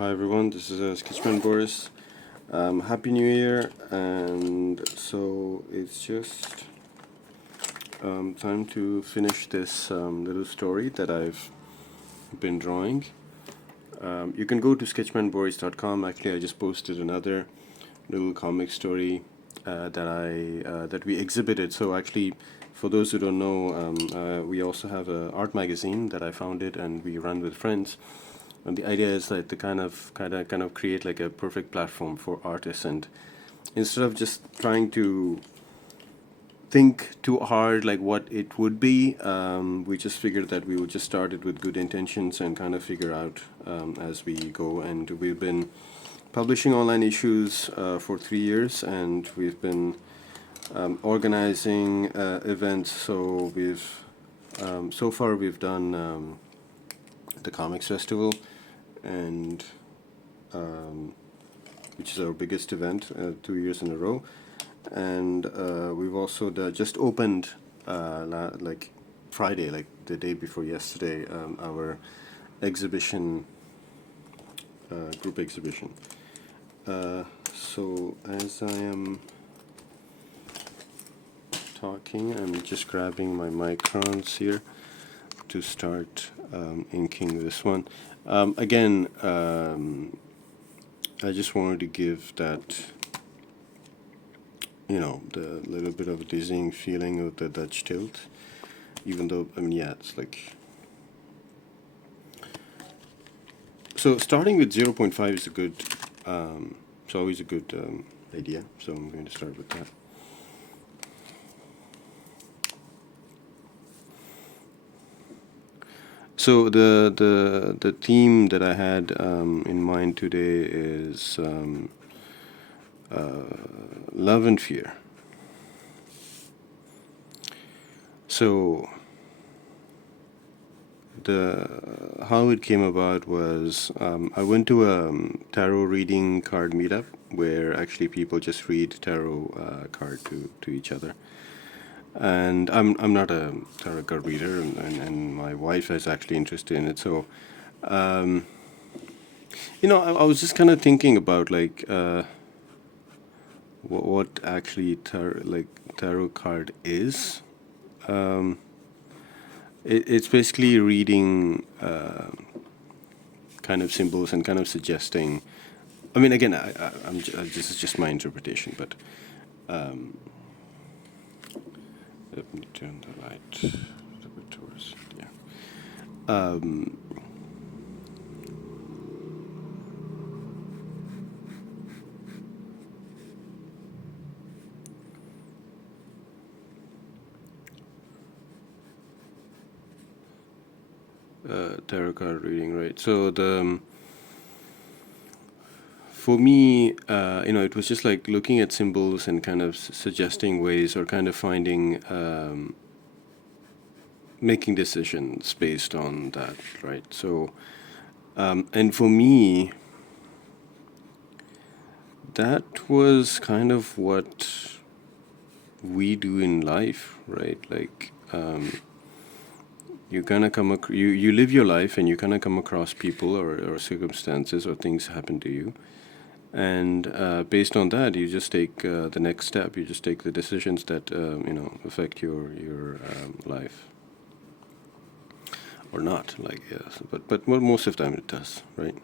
Hi everyone, this is Sketchman Boris. Happy New Year, and so it's just time to finish this little story that I've been drawing. You can go to sketchmanboris.com. Actually, I just posted another little comic story that we exhibited. So actually, for those who don't know, we also have an art magazine that I founded and we run with friends. And the idea is like to kind of create like a perfect platform for artists, and instead of just trying to think too hard like what it would be, we just figured that we would just start it with good intentions and kind of figure out as we go. And we've been publishing online issues for 3 years, and we've been organizing events. So so far we've done the Comics Festival, and which is our biggest event, 2 years in a row. And we've also just opened like Friday, like the day before yesterday, our exhibition, group exhibition. So as I am talking, I'm just grabbing my microns here to start inking this one. Again, I just wanted to give that, the little bit of a dizzying feeling of the Dutch tilt, even though, yeah, it's like... So starting with 0.5 is a good, it's always a good idea, so I'm going to start with that. So the theme that I had in mind today is love and fear. So how it came about was I went to a tarot reading card meetup where actually people just read tarot card to each other. And I'm not a tarot card reader, and my wife is actually interested in it. So, I was just kind of thinking about like what actually tarot card is. It's basically reading kind of symbols and kind of suggesting. I mean, again, this is just my interpretation, but. Let me turn the light a bit towards, yeah. Tarot card reading, right? So for me, it was just like looking at symbols and kind of suggesting ways, or kind of finding, making decisions based on that, right? So, and for me, that was kind of what we do in life, right? Like, you kind of you live your life, and you kind of come across people or circumstances or things happen to you, and based on that, you just take the next step. You just take the decisions that affect your life, or not. Like, yes, but most of the time it does, right?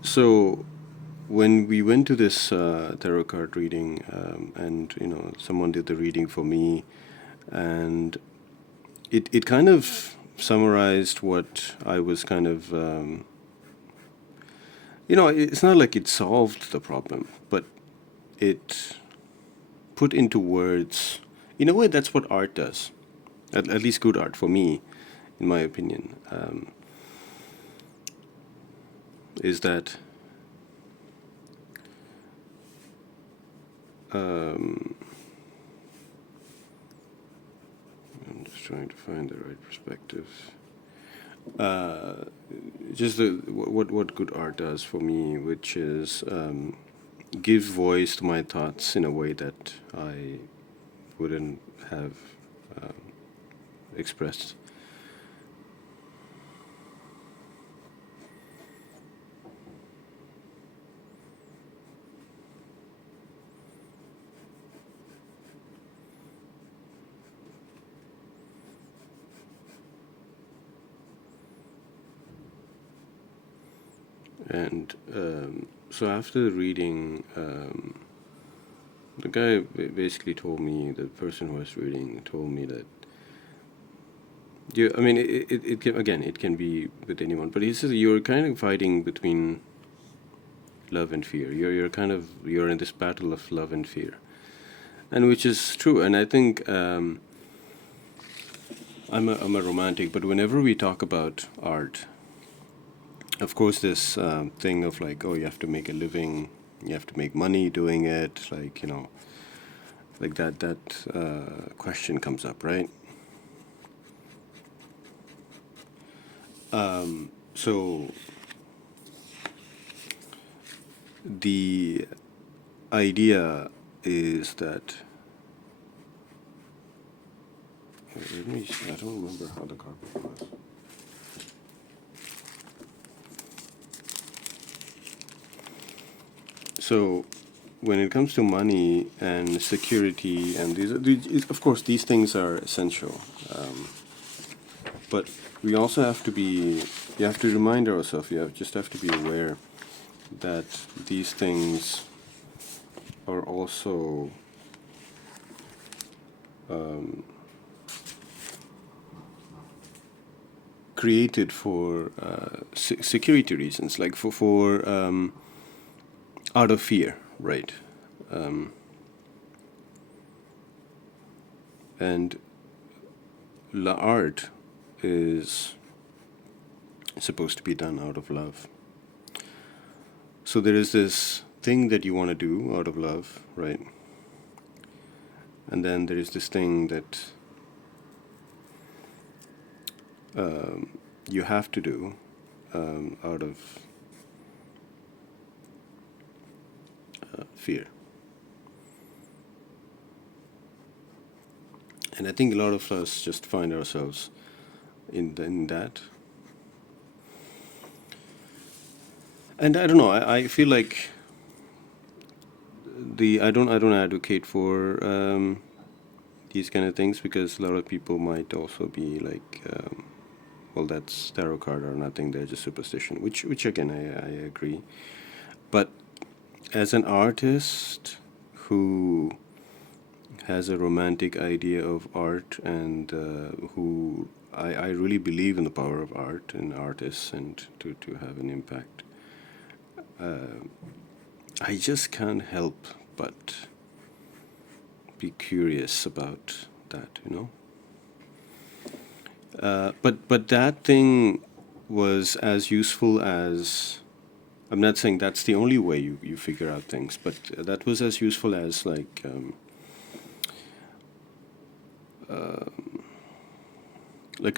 So when we went to this tarot card reading, and someone did the reading for me, and it kind of summarized what I was kind of, it's not like it solved the problem, but it put into words. In a way, that's what art does, at least good art for me, in my opinion, is that I'm just trying to find the right perspective. Just what good art does for me, which is give voice to my thoughts in a way that I wouldn't have expressed And so after reading, the guy basically told me, the person who was reading told me that, I mean, it can, again, it can be with anyone, but he says you're kind of fighting between love and fear. You're in this battle of love and fear, and which is true. And I think I'm a romantic, but whenever we talk about art, of course, this thing of like, oh, you have to make a living, you have to make money doing it, like, like that question comes up, right? So the idea is that, let me see, I don't remember how the carpet was. So when it comes to money and security, and of course, these things are essential. But we also have to be, you have to remind ourselves, just have to be aware that these things are also created for security reasons, like for out of fear, right? And art is supposed to be done out of love. So there is this thing that you want to do out of love, right? And then there is this thing that you have to do out of fear. And I think a lot of us just find ourselves in that. And I don't know. I feel like I don't advocate for these kind of things, because a lot of people might also be like, well, that's tarot card or nothing. They're just superstition. Which again, I agree. But as an artist who has a romantic idea of art, and who I really believe in the power of art and artists, and to have an impact. I just can't help but be curious about that, But that thing was as useful as, I'm not saying that's the only way you figure out things, but that was as useful as like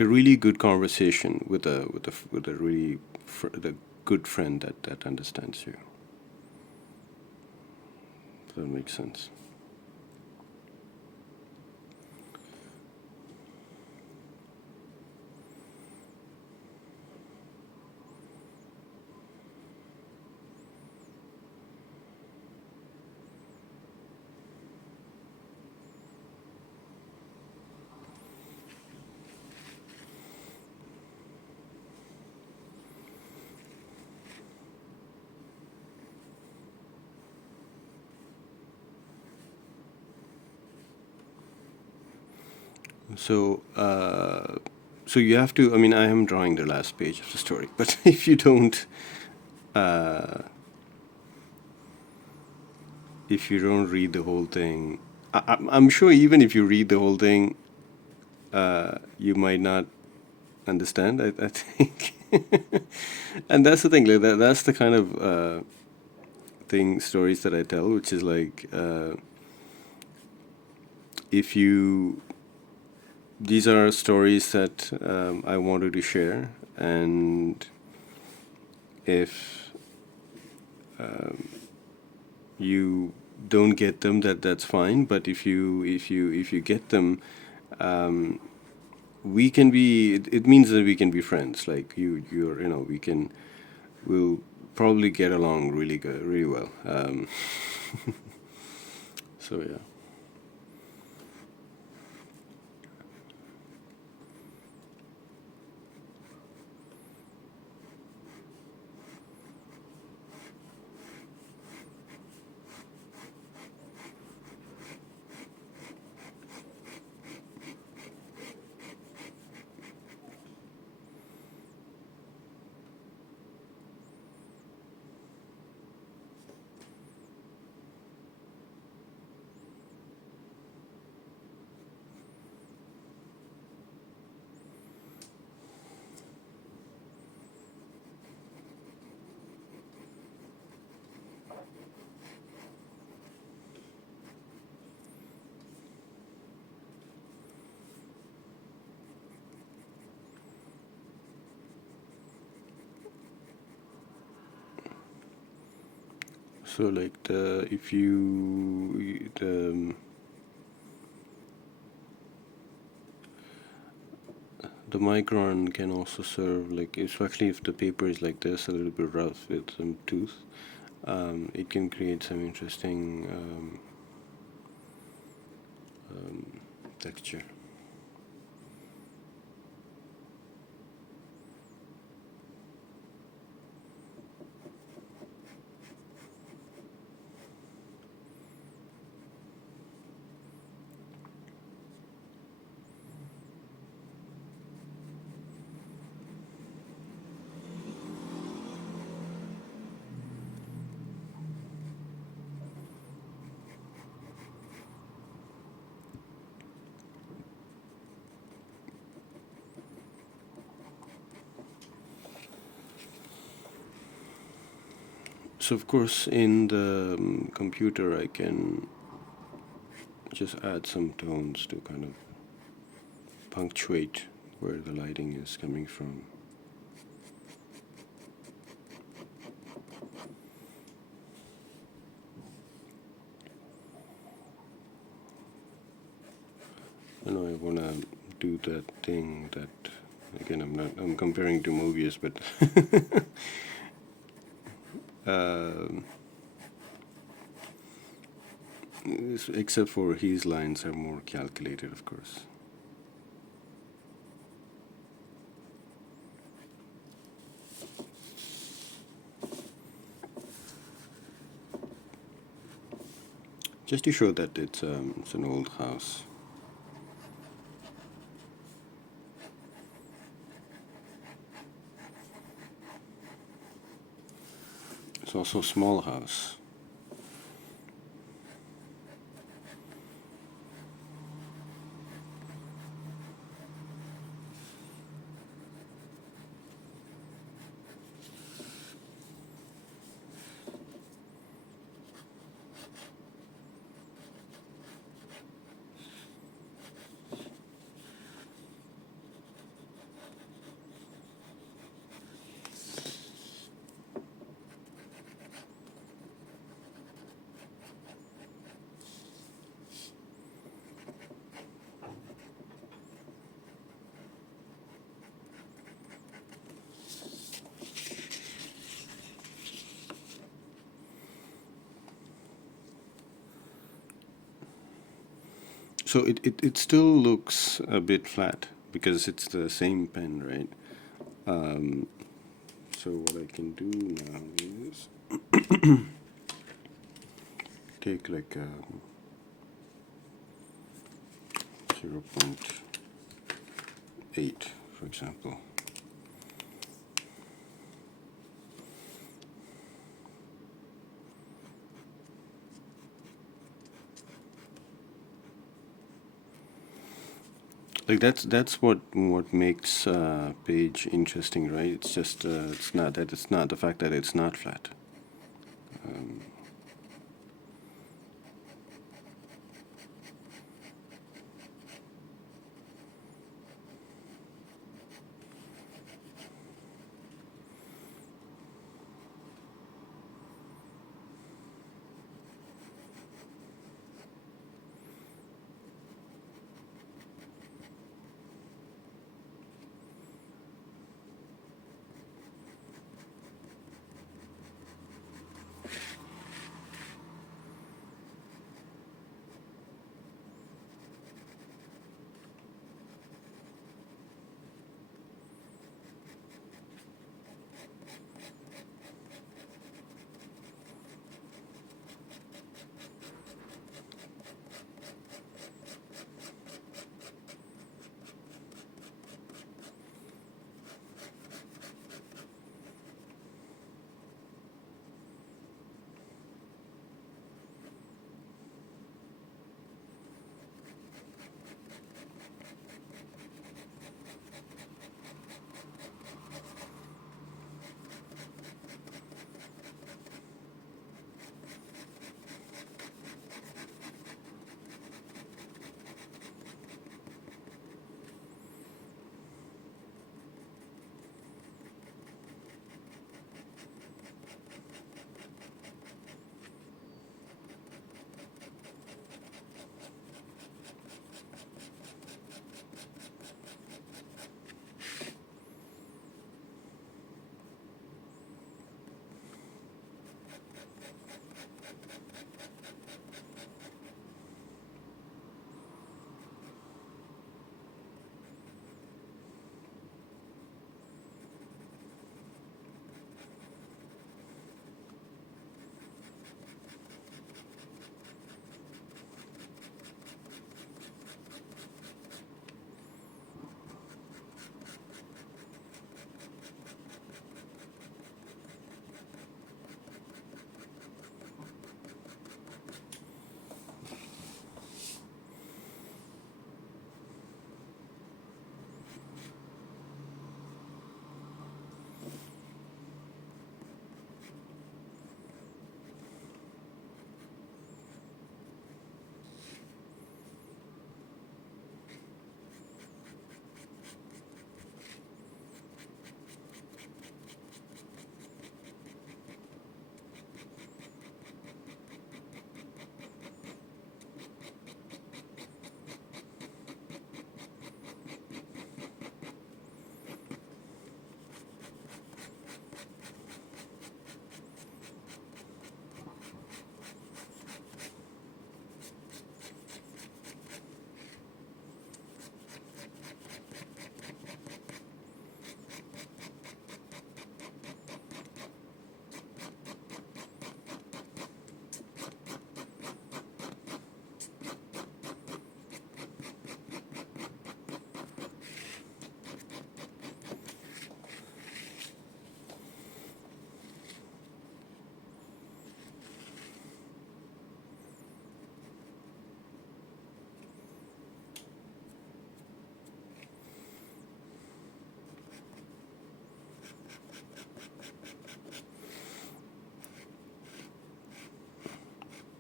a really good conversation with a really a good friend that understands you. If that makes sense. So, so you have to. I mean, I am drawing the last page of the story, but if you don't, read the whole thing, I'm sure even if you read the whole thing, you might not understand. I think, and that's the thing. Like that's the kind of stories that I tell, which is like, if you. These are stories that I wanted to share, and if you don't get them, that's fine. But if you get them, we can be. It means that we can be friends. Like we'll probably get along really good, really well. So yeah. So like if you the micron can also serve, like especially if the paper is like this, a little bit rough with some tooth, it can create some interesting texture. So of course in the computer I can just add some tones to kind of punctuate where the lighting is coming from. I know I want to do that thing that, again, I'm comparing to movies, but except for his lines are more calculated, of course. Just to show that it's an old house. It's also a small house. So it still looks a bit flat because it's the same pen, right? So what I can do now is take like a 0.8, for example. Like that's what makes page interesting, right? It's just it's not the fact that it's not flat.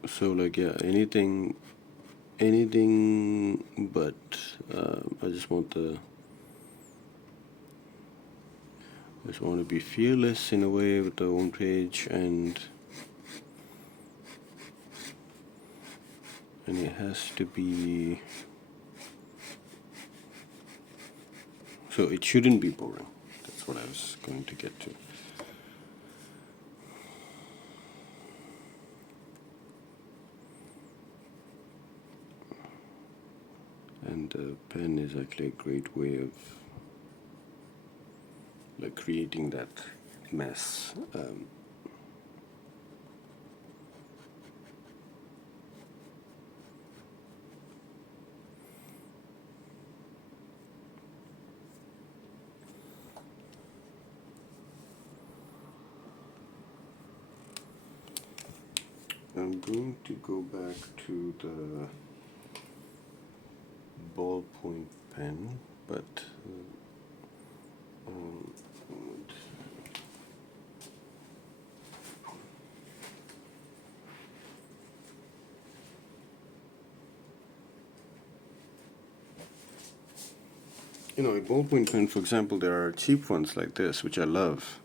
So like, yeah, anything, but I just want to be fearless in a way with the home page, and it has to be, so it shouldn't be boring. That's what I was going to get to. And the pen is actually a great way of like creating that mess. I'm going to go back to the ballpoint pen, but you know, a ballpoint pen, for example, there are cheap ones like this, which I love.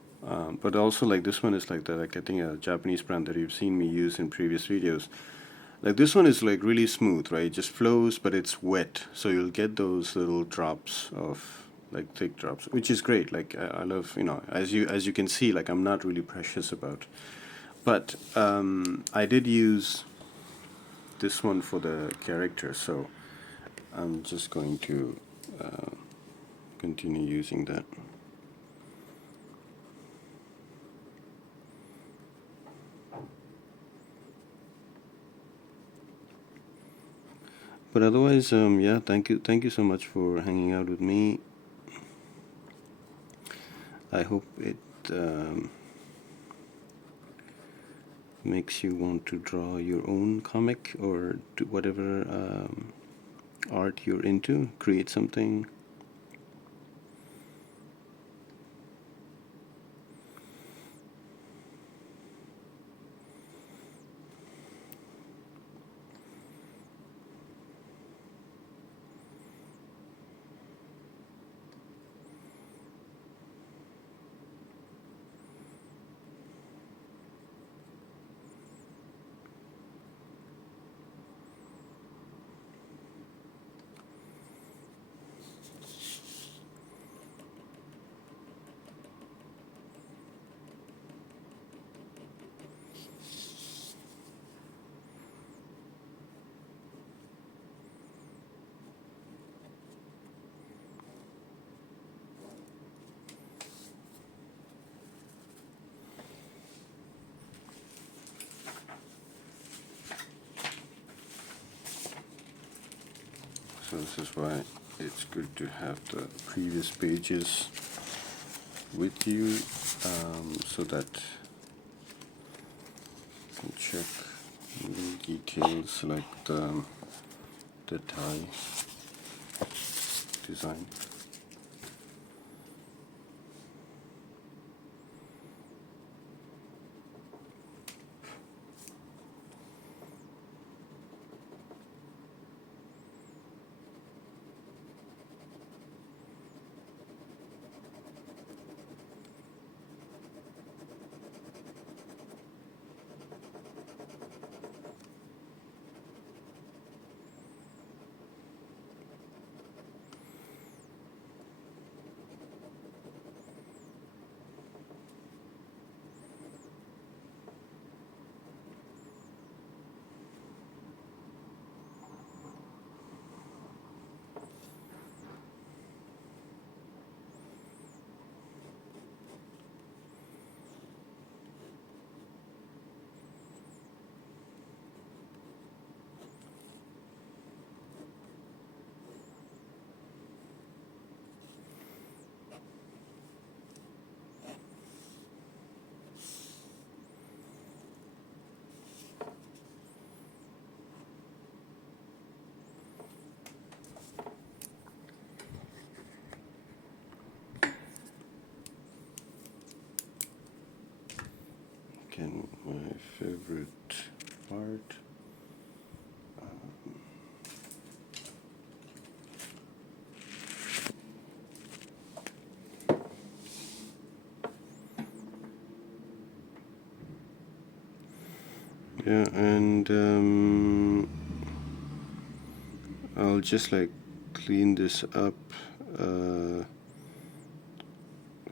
But also, like this one is like the, like I think a Japanese brand that you've seen me use in previous videos. Like this one is like really smooth, right? It just flows, but it's wet, so you'll get those little drops of like thick drops, which is great. Like I love, you know, as you can see, like I'm not really precious about. But I did use this one for the character, so I'm just going to continue using that. But otherwise, yeah, thank you so much for hanging out with me. I hope it makes you want to draw your own comic or do whatever art you're into, create something. So this is why it's good to have the previous pages with you, so that you can check little details like the tie design. Again, my favorite part. Yeah, and I'll just like clean this up,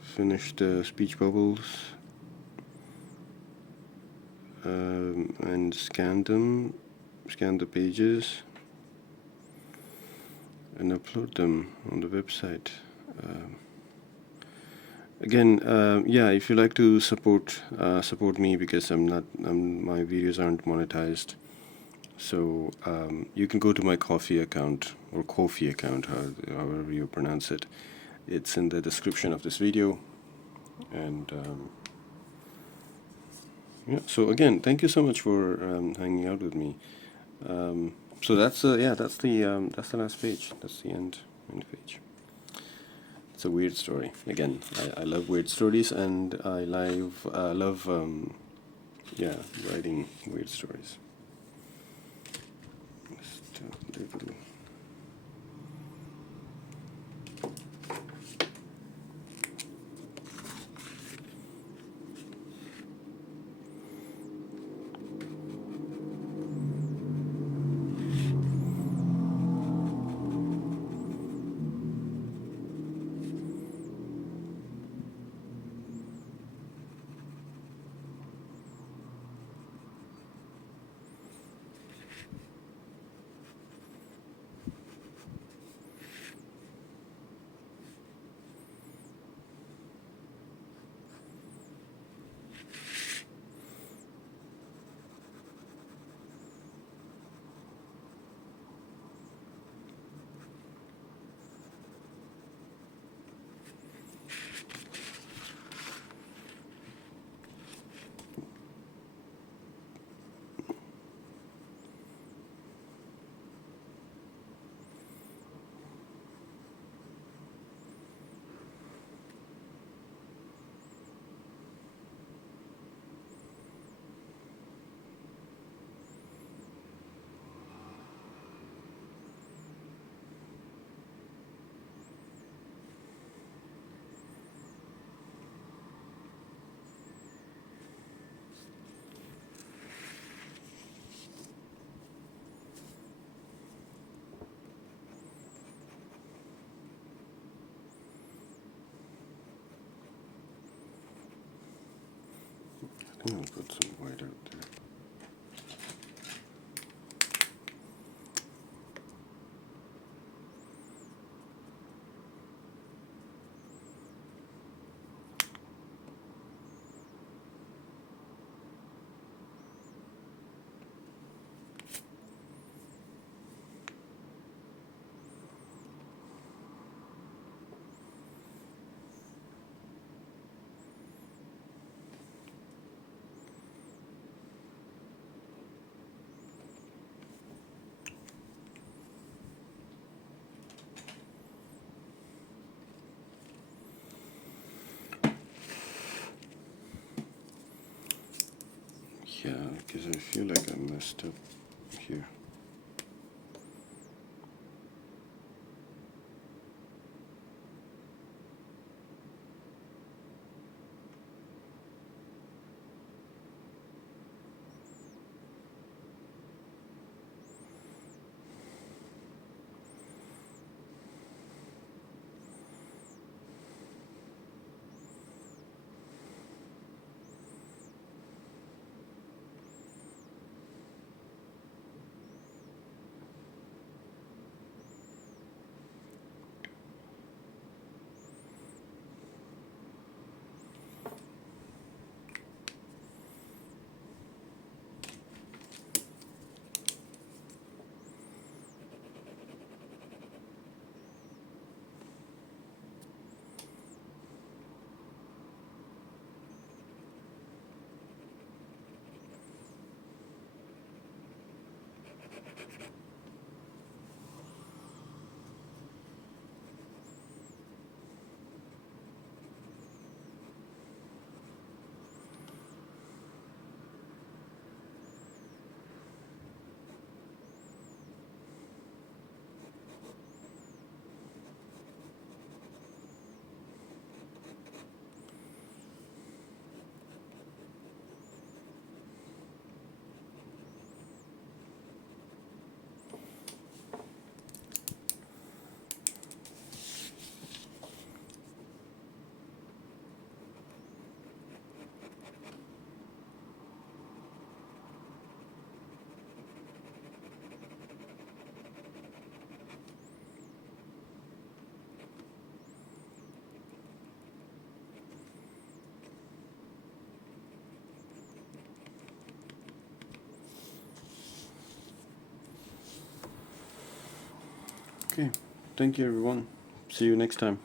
finish the speech bubbles, and scan the pages, and upload them on the website. Again, yeah, if you like to support me, because my videos aren't monetized. So you can go to my Ko-fi account, or Ko-fi account, however you pronounce it. It's in the description of this video. And yeah, so again, thank you so much for hanging out with me. So that's that's the last page. That's the end page. It's a weird story. Again, I love weird stories, and I love yeah, writing weird stories. Just a little. I think I'll put some white out there. Yeah, because I feel like I messed up here. Okay, thank you everyone. See you next time.